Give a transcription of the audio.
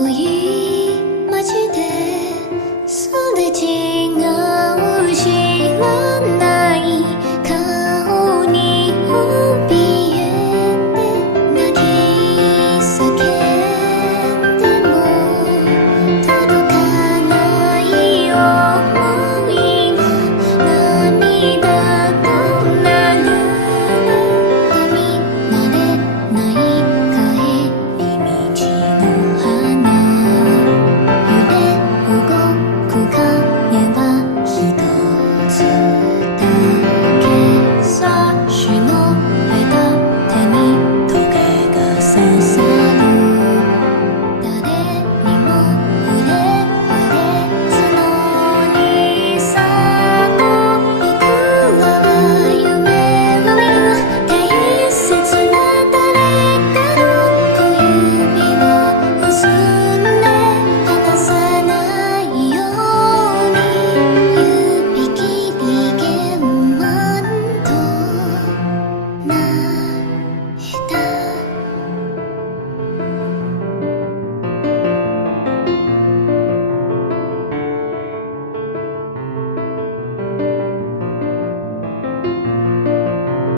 恋マジですれ違う